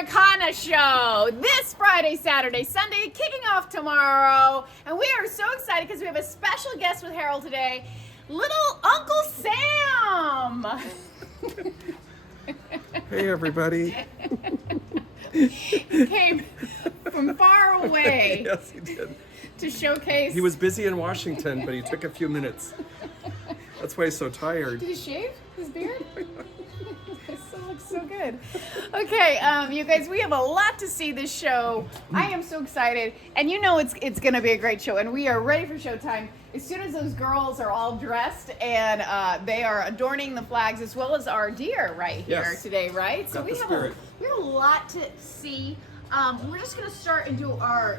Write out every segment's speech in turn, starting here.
Americana show this Friday, Saturday, Sunday, kicking off tomorrow. And we are so excited because we have a special guest with Harold today, little Uncle Sam. Hey, everybody. He came from far away. Yes, he did. To showcase. He was busy in Washington, but he took a few minutes. That's why he's so tired. Did he shave his beard? It still looks so good. Okay, you guys, we have a lot to see this show. I am so excited, and you know it's going to be a great show, and we are ready for showtime. As soon as those girls are all dressed and they are adorning the flags, as well as our deer right here today, right? So we have a lot to see. We're just going to start and do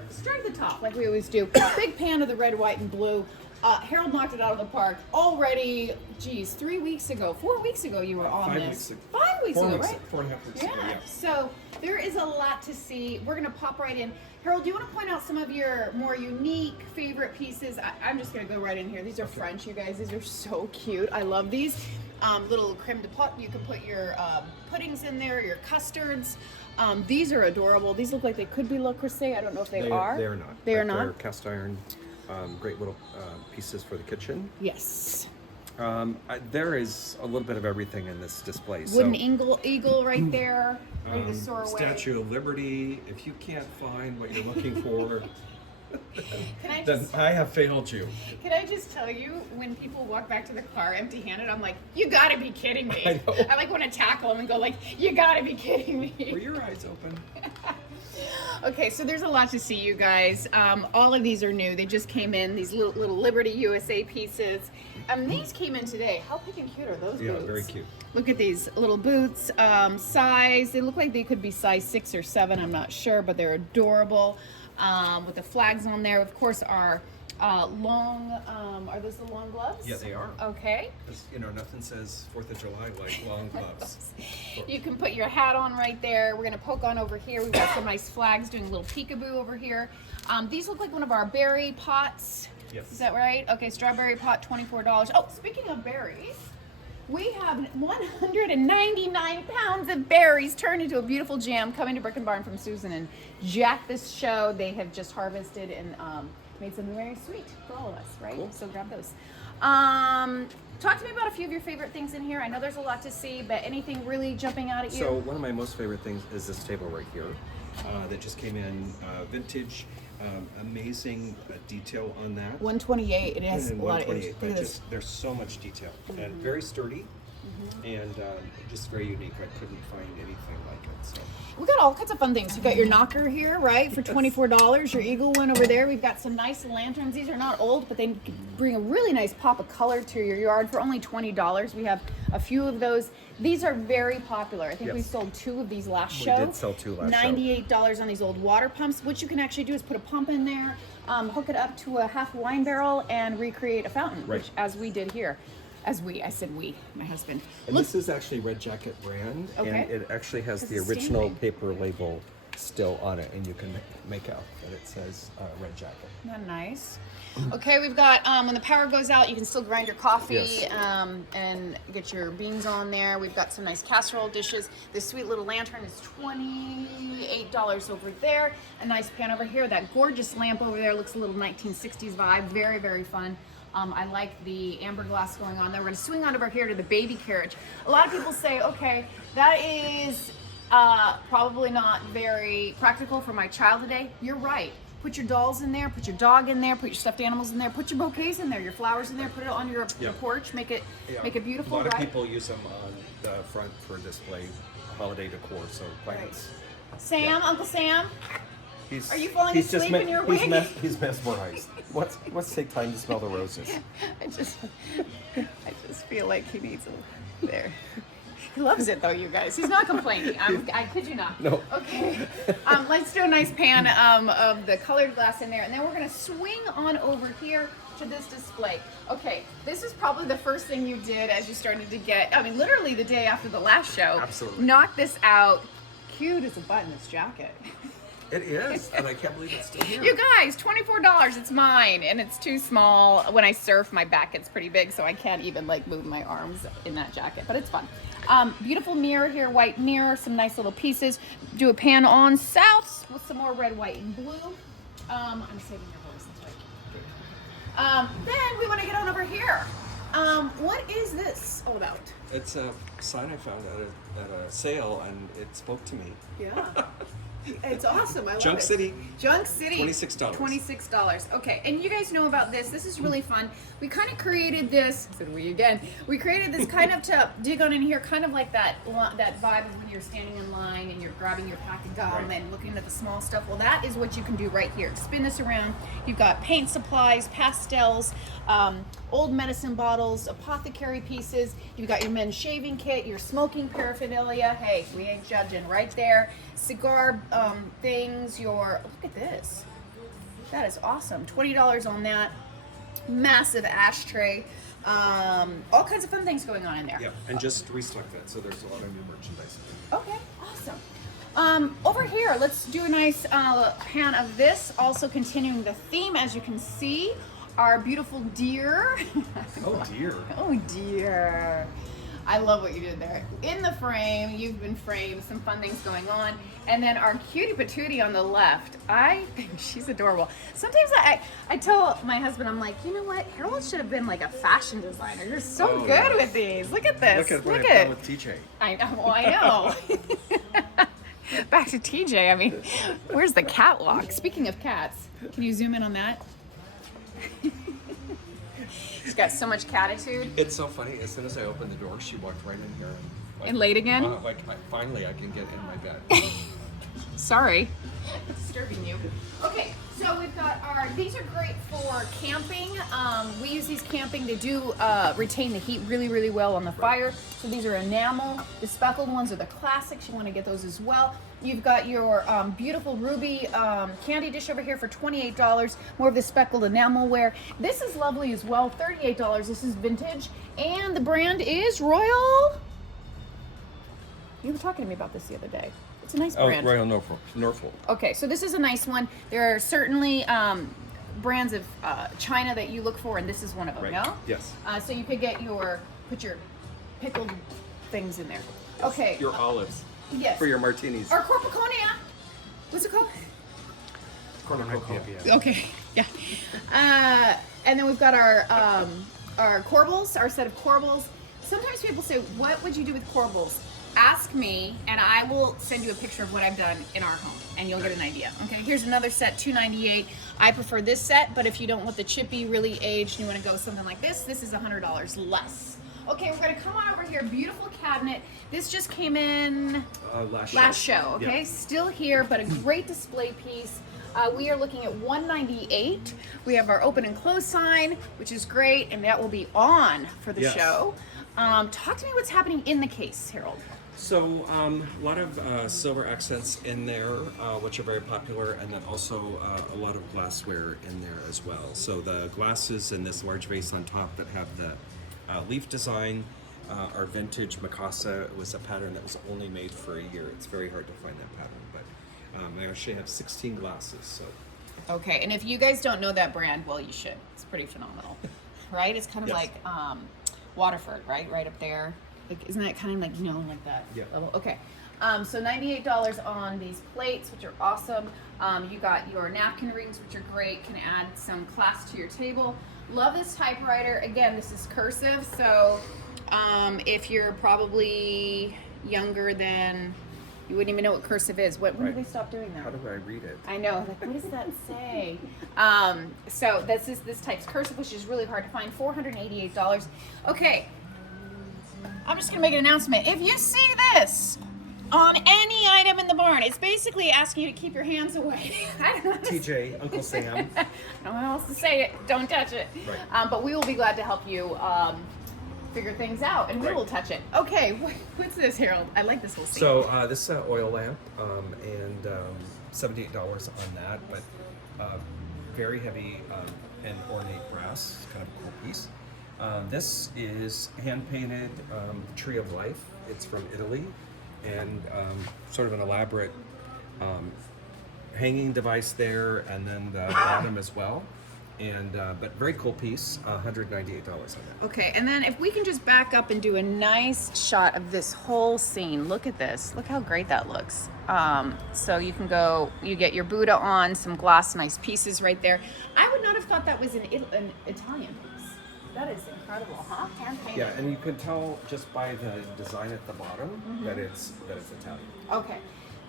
start at the top like we always do. Big pan of the red, white, and blue. Harold knocked it out of the park already. Geez, 3 weeks ago, 4 weeks ago you were on this. 5 weeks ago, right? 4.5 weeks ago, yeah. So there is a lot to see. We're going to pop right in. Harold, do you want to point out some of your more unique favorite pieces? I'm just going to go right in here. These are French, you guys. These are so cute. I love these. Little creme de pot. You can put your puddings in there, your custards. These are adorable. These look like they could be Le Creuset. I don't know if they are. They are not. They are not? They're cast iron, great little pieces for the kitchen. Yes. There is a little bit of everything in this display. Wooden eagle right there, ready to soar away. Statue of Liberty. If you can't find what you're looking for, Can then I have failed you. Can I just tell you, when people walk back to the car empty-handed, I'm like, you gotta be kidding me. I know. I like want to tackle them and go like, you gotta be kidding me. Were your eyes open? Okay, so there's a lot to see, you guys. All of these are new. They just came in, these little Liberty USA pieces. These came in today. How big and cute are those boots? Yeah, very cute. Look at these little boots. Size, they look like they could be size 6 or 7, I'm not sure, but they're adorable. With the flags on there. Of course, our long, are those the long gloves? Yeah, they are. Okay. Because, nothing says 4th of July like long gloves. You can put your hat on right there. We're going to poke on over here. We've got some nice flags doing a little peekaboo over here. These look like one of our berry pots. Yes. Is that right? Okay, strawberry pot, $24. Oh, speaking of berries, we have 199 pounds of berries turned into a beautiful jam coming to Brick and Barn from Susan and Jack this show. They have just harvested and made something very sweet for all of us, right? Cool. So grab those. Talk to me about a few of your favorite things in here. I know there's a lot to see, but anything really jumping out at you? So one of my most favorite things is this table right here that just came in, vintage. Amazing detail on that. 128. It has a lot of age. There's so much detail and very sturdy and just very unique. I couldn't find anything like it. So we got all kinds of fun things. You got your knocker here, right, for $24. Your eagle one over there. We've got some nice lanterns. These are not old, but they bring a really nice pop of color to your yard for only $20. We have a few of those. These are very popular. I think we sold 2 of these last show. We did sell 2 last show. $98 on these old water pumps. What you can actually do is put a pump in there, hook it up to a half wine barrel, and recreate a fountain, which as we did here. I said we, my husband. And this is actually Red Jacket brand, and it actually has the original paper label still on it, and you can make out that it says Red Jacket. Isn't that nice? Okay, we've got, when the power goes out, you can still grind your coffee and get your beans on there. We've got some nice casserole dishes. This sweet little lantern is $28 over there. A nice pan over here. That gorgeous lamp over there looks a little 1960s vibe. Very, very fun. I like the amber glass going on there. We're going to swing on over here to the baby carriage. A lot of people say, okay, that is probably not very practical for my child today. You're right. Put your dolls in there, put your dog in there, put your stuffed animals in there, put your bouquets in there, your flowers in there, put it on your porch, make it beautiful. A lot of people use them on the front for display, holiday decor, so plants. Sam, Uncle Sam, are you falling asleep in your wig? He's mesmerized. Let's take time to smell the roses. I just feel like he needs a there. He loves it though, you guys. He's not complaining. I kid you not. No. Okay. Let's do a nice pan of the colored glass in there, and then we're gonna swing on over here to this display. Okay, this is probably the first thing you did as you started to get. I mean, literally the day after the last show. Absolutely. Knock this out. Cute as a button. This jacket. It is, and I can't believe it's still here. You guys, $24. It's mine, and it's too small. When I surf, my back gets pretty big, so I can't even like move my arms in that jacket. But it's fun. Beautiful mirror here, white mirror, some nice little pieces. Do a pan on south with some more red, white, and blue. I'm saving your voice. That's right. Then we want to get on over here. What is this all about? It's a sign I found at a sale, and it spoke to me. Yeah. It's awesome. I love Junk it. City. Junk City. $26. $26. Okay, and you guys know about this. This is really fun. We kind of created this. Said we again. We created this kind of to dig on in here, kind of like that vibe of when you're standing in line and you're grabbing your pack of gum and looking at the small stuff. Well, that is what you can do right here. Spin this around. You've got paint supplies, pastels, old medicine bottles, apothecary pieces. You've got your men's shaving kit, your smoking paraphernalia. Hey, we ain't judging right there. Cigar things, look at this. That is awesome. $20 on that. Massive ashtray. All kinds of fun things going on in there. Yeah, and just restock that, so there's a lot of new merchandise in there. Okay, awesome. Over here, let's do a nice pan of this. Also continuing the theme, as you can see, our beautiful deer. Oh dear. Oh dear. I love what you did there. In the frame, you've been framed, some fun things going on. And then our cutie patootie on the left, I think she's adorable. Sometimes I tell my husband, I'm like, you know what? Harold should have been like a fashion designer. You're so good with these. Look at this. Look at what I've done with TJ. I know, well, I know. Back to TJ, I mean, where's the catwalk? Speaking of cats, can you zoom in on that? She's got so much catitude. It's so funny. As soon as I opened the door, she walked right in here. And laid again? Finally, I can get in my bed. Sorry. Disturbing you. Okay, so we've got these are great for camping. We use these camping. They do retain the heat really, really well on the fire. So these are enamel. The speckled ones are the classics. You want to get those as well. You've got your beautiful ruby candy dish over here for $28. More of the speckled enamel ware. This is lovely as well, $38. This is vintage. And the brand is Royal. You were talking to me about this the other day. It's a nice brand. Royal Norfolk. Okay, so this is a nice one. There are certainly brands of China that you look for, and this is one of them, no? Yes. So you could put your pickled things in there. Okay. Your olives. Yes. For your martinis. Our corpiconia. What's it called? Cornucopia. Okay, yeah. And then we've got our corbels, our set of corbels. Sometimes people say, what would you do with corbels? Ask me, and I will send you a picture of what I've done in our home, and you'll get an idea. Okay, here's another set, $298. I prefer this set, but if you don't want the chippy, really aged, and you want to go something like this is $100 less. Okay, we're going to come on over here. Beautiful cabinet. This just came in last show. Okay, yeah. Still here, but a great display piece. We are looking at $198. We have our open and close sign, which is great, and that will be on for the show. Talk to me what's happening in the case, Harold. So a lot of silver accents in there, which are very popular, and then also a lot of glassware in there as well. So the glasses in this large vase on top that have the leaf design are vintage Mikasa. It was a pattern that was only made for a year. It's very hard to find that pattern, but I actually have 16 glasses. So. Okay, and if you guys don't know that brand, well, you should. It's pretty phenomenal, right? It's kind of like Waterford, right up there. Like, isn't that kind of like, like that level? Okay. So $98 on these plates, which are awesome. You got your napkin rings, which are great. Can add some class to your table. Love this typewriter. Again, this is cursive, so if you're probably younger than, you wouldn't even know what cursive is. When did they stop doing that? How do I read it? I know. Like, what does that say? So this type's cursive, which is really hard to find. $488. Okay. I'm just going to make an announcement. If you see this on any item in the barn, it's basically asking you to keep your hands away. I don't know. TJ, Uncle Sam. I don't know how else to say it. Don't touch it. Right. But we will be glad to help you figure things out, and we will touch it. Okay, what's this, Harold? I like this whole scene. So this is an oil lamp, and $78 on that, but very heavy and ornate brass, kind of a cool piece. This is hand-painted Tree of Life. It's from Italy, and sort of an elaborate hanging device there, and then the bottom as well. And but very cool piece, $198 on that. Okay, and then if we can just back up and do a nice shot of this whole scene. Look at this. Look how great that looks. So you can go, you get your Buddha on, some glass, nice pieces right there. I would not have thought that was an Italian piece. That is incredible, huh? Hand-painted. Yeah, and you can tell just by the design at the bottom that it's Italian. Okay.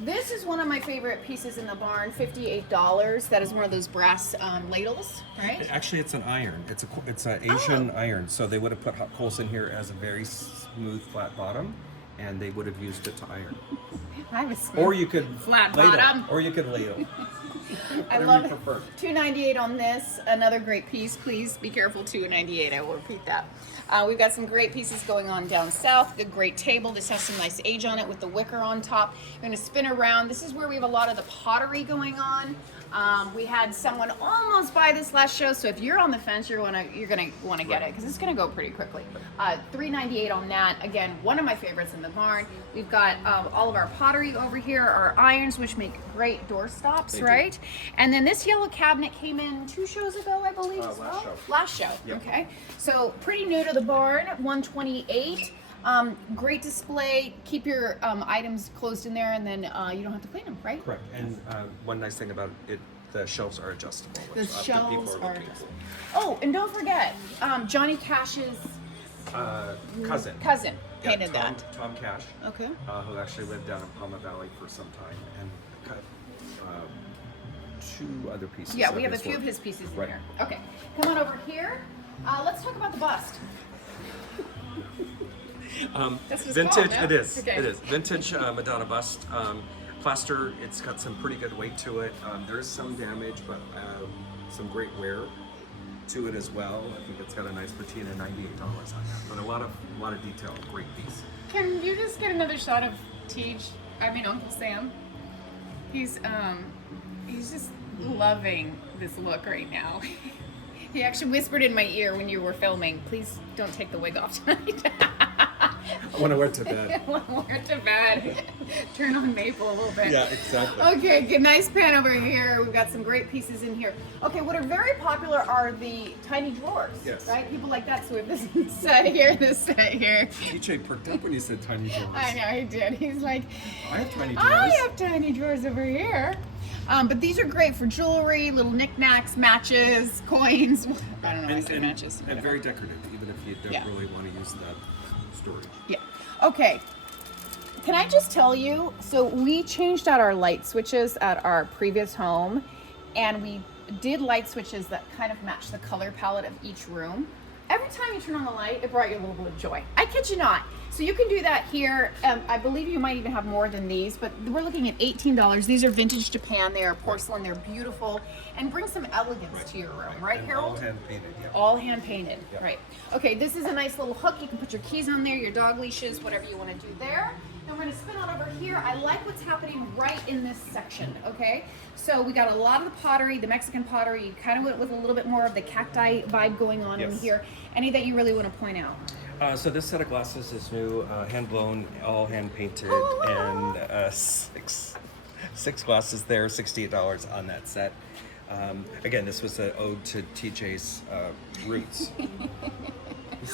This is one of my favorite pieces in the barn, $58. That is one of those brass ladles, right? Actually, it's an iron. It's an Asian iron. So they would have put hot coals in here as a very smooth, flat bottom, and they would have used it to iron. I was Or you could flat ladle. bottom. Or you could ladle. I Whatever love you it. prefer. $298 on this. Another great piece. Please be careful. $298. I will repeat that. We've got some great pieces going on down south. A great table. This has some nice age on it with the wicker on top. We're going to spin around. This is where we have a lot of the pottery going on. We had someone almost buy this last show, so if you're on the fence, you're gonna want to get it because it's gonna go pretty quickly. $398 on that. Again, one of my favorites in the barn. We've got all of our pottery over here, our irons, which make great door stops, right? And then this yellow cabinet came in 2 shows ago, I believe. As well. Last show. Yep. Okay. So pretty new to the barn. $128. Great display. Keep your items closed in there, and then you don't have to clean them, right? Correct. And one nice thing about it, the shelves are adjustable. The which often shelves people are looking adjustable. Oh, and don't forget, Johnny Cash's for. Cousin. cousin Yeah, painted Tom, that. Tom Cash, Okay. who actually lived down in Palma Valley for some time and cut 2 other pieces. Yeah, we have a his few work. of his pieces in Right. here. Okay, come on over here. Let's talk about the bust. That's what it's Vintage, called, no? it is. Okay. It is vintage Madonna bust. Plaster. It's got some pretty good weight to it. There is some damage, but some great wear to it as well. I think it's got a nice patina, $98 on that. But a lot of detail. Great piece. Can you just get another shot of Uncle Sam? He's just loving this look right now. He actually whispered in my ear when you were filming, please don't take the wig off tonight. I want to wear it to bed. Wear it to bed. Turn on Maple a little bit. Yeah, exactly. Okay, good, nice pan over here. We've got some great pieces in here. Okay, what are very popular are the tiny drawers. Yes. Right? People like that. So we have this set here, this set here. TJ perked up when you said tiny drawers. I know he did. He's like, I have tiny drawers. I have tiny drawers over here. But these are great for jewelry, little knickknacks, matches, coins. I don't know why I said matches. And very decorative, even if you don't Yeah. really want to use that storage. Yeah. Okay. Can I just tell you, so we changed out our light switches at our previous home, and we did light switches that kind of match the color palette of each room. Every time you turn on the light, it brought you a little bit of joy. I kid you not. So you can do that here. I believe you might even have more than these, but we're looking at $18. These are vintage Japan. They are porcelain. They're beautiful. And bring some elegance to your room, right, And Harold? all hand painted, yeah. All hand painted, Yep. right. Okay, this is a nice little hook. You can put your keys on there, your dog leashes, whatever you want to do there. Then we're going to spin on over here. I like what's happening right in this section, okay? So we got a lot of the pottery, the Mexican pottery. You kind of went with a little bit more of the cacti vibe going on in Yes. here. Any that you really want to point out? So this set of glasses is new, hand blown, all hand painted, Oh. and six glasses there, $68 on that set. Again, this was an ode to TJ's roots.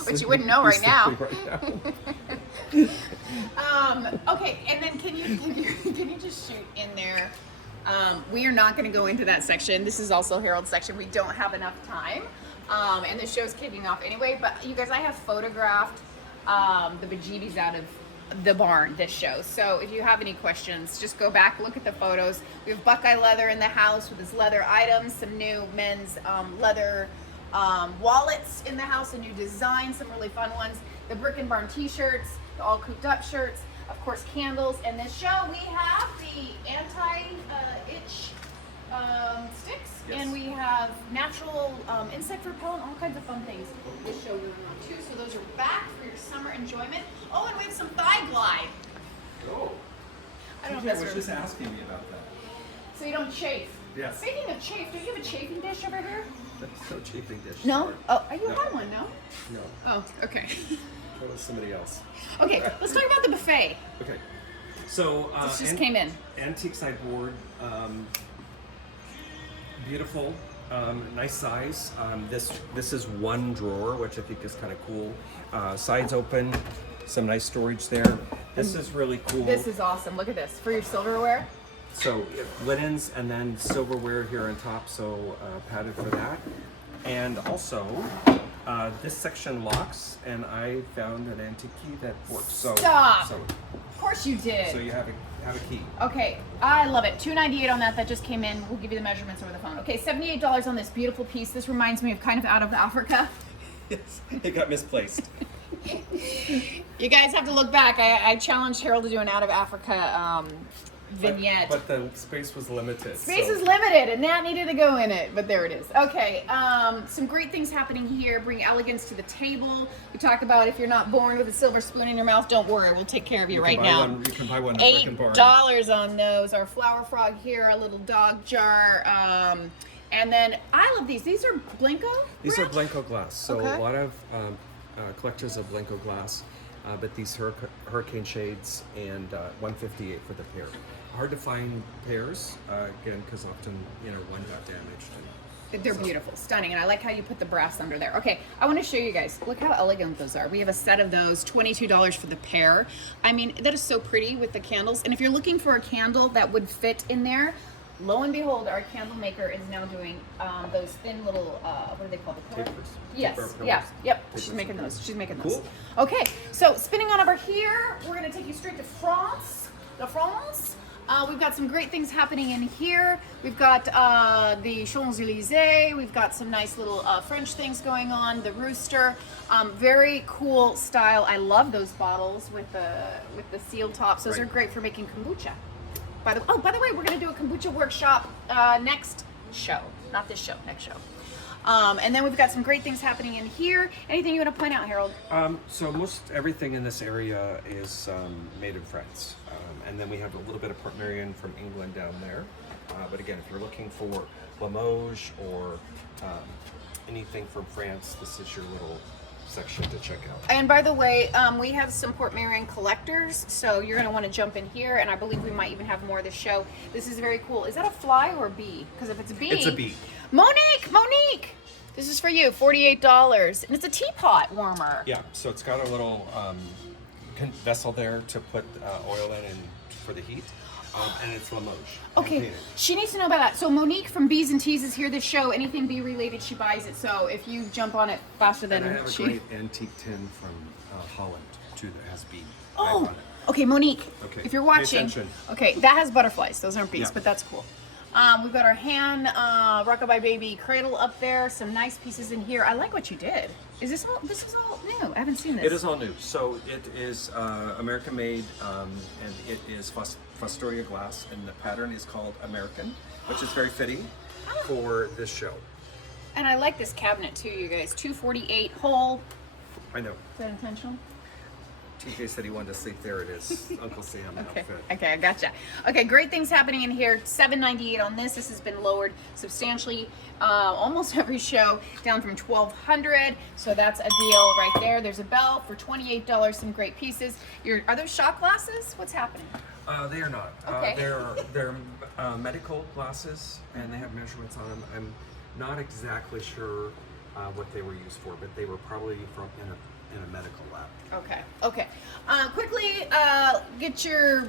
Which you wouldn't know right now. Right now. Okay, and then can you just shoot in there? We are not going to go into that section. This is also Harold's section. We don't have enough time. And the show's kicking off anyway, but you guys, I have photographed the bejeebies out of the barn this show. So if you have any questions, just go back, look at the photos. We have Buckeye leather in the house with his leather items, some new men's leather wallets in the house, a new design, some really fun ones. The Brick and Barn t-shirts, the all cooped up shirts, of course candles. And this show we have the anti-itch sticks, Yes. and we have natural insect repellent, all kinds of fun things this show going on too. So those are back for your summer enjoyment. Oh, and we have some thigh glide. Oh, I don't know if TJ that's was for- just asking me about that. so you don't chafe. Yes. Speaking of chafe, do you have a chafing dish over here? That's no chafing dish. No? sorry. Oh, you No. had one, no? No, Oh, okay. that was somebody else. Okay, let's talk about the buffet. Okay, so This just came in. antique sideboard. beautiful, nice size. This is one drawer, which I think is kind of cool. Sides open, some nice storage there. This is really cool. This is awesome. Look at this for your silverware. So linens and then silverware here on top, so padded for that. And also, this section locks, and I found an antique key that works. Stop! So, Of course you did. so you have a key. Okay, I love it. $298 on that. That just came in. We'll give you the measurements over the phone. Okay, $78 on this beautiful piece. This reminds me of kind of Out of Africa. Yes, it got misplaced. You guys have to look back. I challenged Harold to do an Out of Africa vignette. But the space was limited. Space is limited, and that needed to go in it, but there it is. Okay, some great things happening here. Bring elegance to the table. We talked about if you're not born with a silver spoon in your mouth, don't worry, we'll take care of you right now. You can buy one at Brick and Barn. $8 on those. Our flower frog here, our little dog jar. And then I love these. These are Blanco? These are Blanco glass. So Okay. a lot of collectors of Blanco glass, but these hurricane shades and $158 for the pair. Hard to find pairs, again, because often one got damaged. They're beautiful, stunning, and I like how you put the brass under there. Okay, I want to show you guys. Look how elegant those are. We have a set of those, $22 for the pair. I mean, that is so pretty with the candles. And if you're looking for a candle that would fit in there, lo and behold, our candle maker is now doing those thin little, what are they called? The Tapers. Yes, Taper yeah, pillars. yep. Tapers. She's making those. She's making Cool. those. Okay, so spinning on over here, we're gonna take you straight to France. La France. We've got some great things happening in here. We've got the Champs-Élysées. We've got some nice little French things going on. The rooster, very cool style. I love those bottles with the seal tops. Those Right. are great for making kombucha. By the way, we're gonna do a kombucha workshop next show, not this show, next show. And then we've got some great things happening in here. Anything you want to point out, Harold? So most everything in this area is made in France. And then we have a little bit of Port Marion from England down there. But again, if you're looking for Limoges or anything from France, this is your little section to check out. And by the way, we have some Port Marion collectors, so you're going to want to jump in here, and I believe we might even have more this show. This is very cool. Is that a fly or a bee? Because if it's a bee... It's a bee. Monique! This is for you, $48. And it's a teapot warmer. Yeah, so it's got a little vessel there to put oil in and for the heat. And it's Limoges. Okay, hand-painted. she needs to know about that. So Monique from Bees and Teas is here this show. Anything bee related, she buys it. So if you jump on it faster than And I have a she... great antique tin from Holland, too, that has bee. Oh, on it. okay, Monique. Okay, If you're pay watching, attention. okay, that has butterflies. Those aren't bees, Yeah. but that's cool. We've got our hand Rockabye Baby cradle up there. Some nice pieces in here. I like what you did. Is this all? This is all new. I haven't seen this. It is all new. So it is American made, and it is Fostoria glass, and the pattern is called American, which is very fitting for this show. And I like this cabinet too, you guys. 248 whole. I know. Is that intentional? TJ said he wanted to sleep there. It is Uncle Sam Okay. outfit. Okay, I gotcha. Okay, great things happening in here. $798 on this. This has been lowered substantially. Almost every show down from $1,200. So that's a deal right there. There's a bell for $28. Some great pieces. Are those shot glasses? What's happening? They are not. Okay. They're medical glasses, and they have measurements on them. I'm not exactly sure what they were used for, but they were probably from in a medical lab. Okay. Okay. Quickly, get your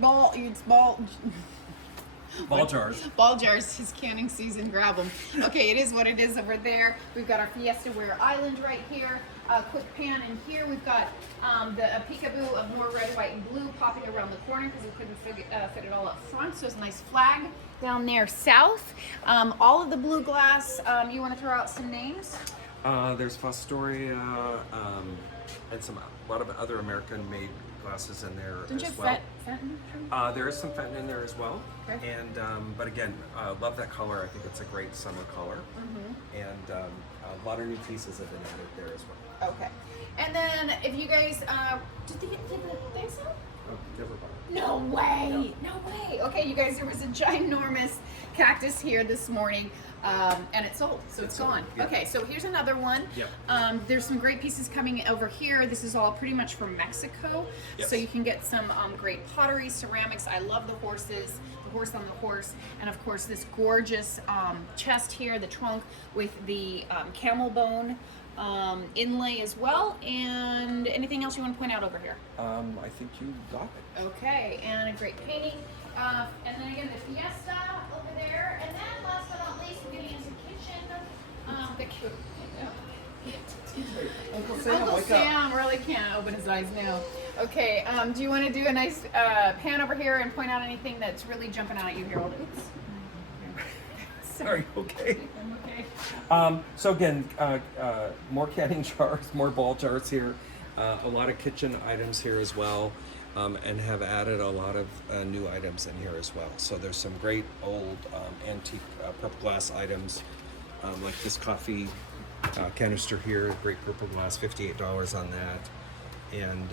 ball. Ball jars. Ball jars. It's canning season. Grab them. Okay, it is what it is over there. We've got our Fiesta Ware Island right here. Quick pan in here. We've got a peekaboo of more red, white, and blue popping around the corner because we couldn't fit it all up front. So it's a nice flag down there south. All of the blue glass. You want to throw out some names? There's Fostoria, and a lot of other American-made glasses in there Didn't you as have well. Fenton? There is some Fenton in there as well, Okay. and but again, love that color. I think it's a great summer color, and a lot of new pieces have been added there as well. Okay. And then if you guys, did they think so? Oh, never mind. No way! No way! Okay, you guys, there was a ginormous cactus here this morning, and it sold, so it's gone. Yeah. Okay, so here's another one. Yep. There's some great pieces coming over here. This is all pretty much from Mexico, Yes. so you can get some great pottery, ceramics. I love the horses. The horse on the horse, and of course this gorgeous chest here, the trunk with the camel bone inlay as well. And anything else you want to point out over here? I think you got it. Okay, and a great painting. And then again, the Fiesta over there. And then last but not least, we're getting into the kitchen. Uncle Sam, Uncle wake up. Sam really can't open his eyes now. Okay, do you want to do a nice pan over here and point out anything that's really jumping out at you here? Oops. Sorry, okay. I'm okay. So again, more canning jars, more ball jars here, a lot of kitchen items here as well, and have added a lot of new items in here as well. So there's some great old antique purple glass items, like this coffee canister here, great purple glass, $58 on that. And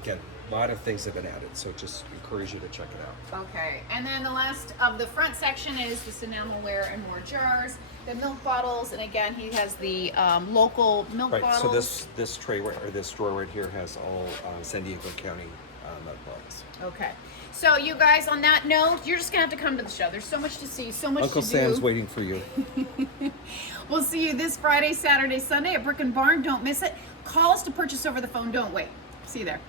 again, a lot of things have been added, so just encourage you to check it out. Okay, and then the last of the front section is the enamelware and more jars, the milk bottles, and again he has the local milk Right, bottles. so this tray or this drawer right here has all San Diego County milk bottles. Okay, so you guys, on that note, you're just gonna have to come to the show. There's so much to see, so much Uncle to Sam's do. waiting for you. We'll see you this Friday, Saturday, Sunday at Brick and Barn. Don't miss it. Call us to purchase over the phone. Don't wait. See you there.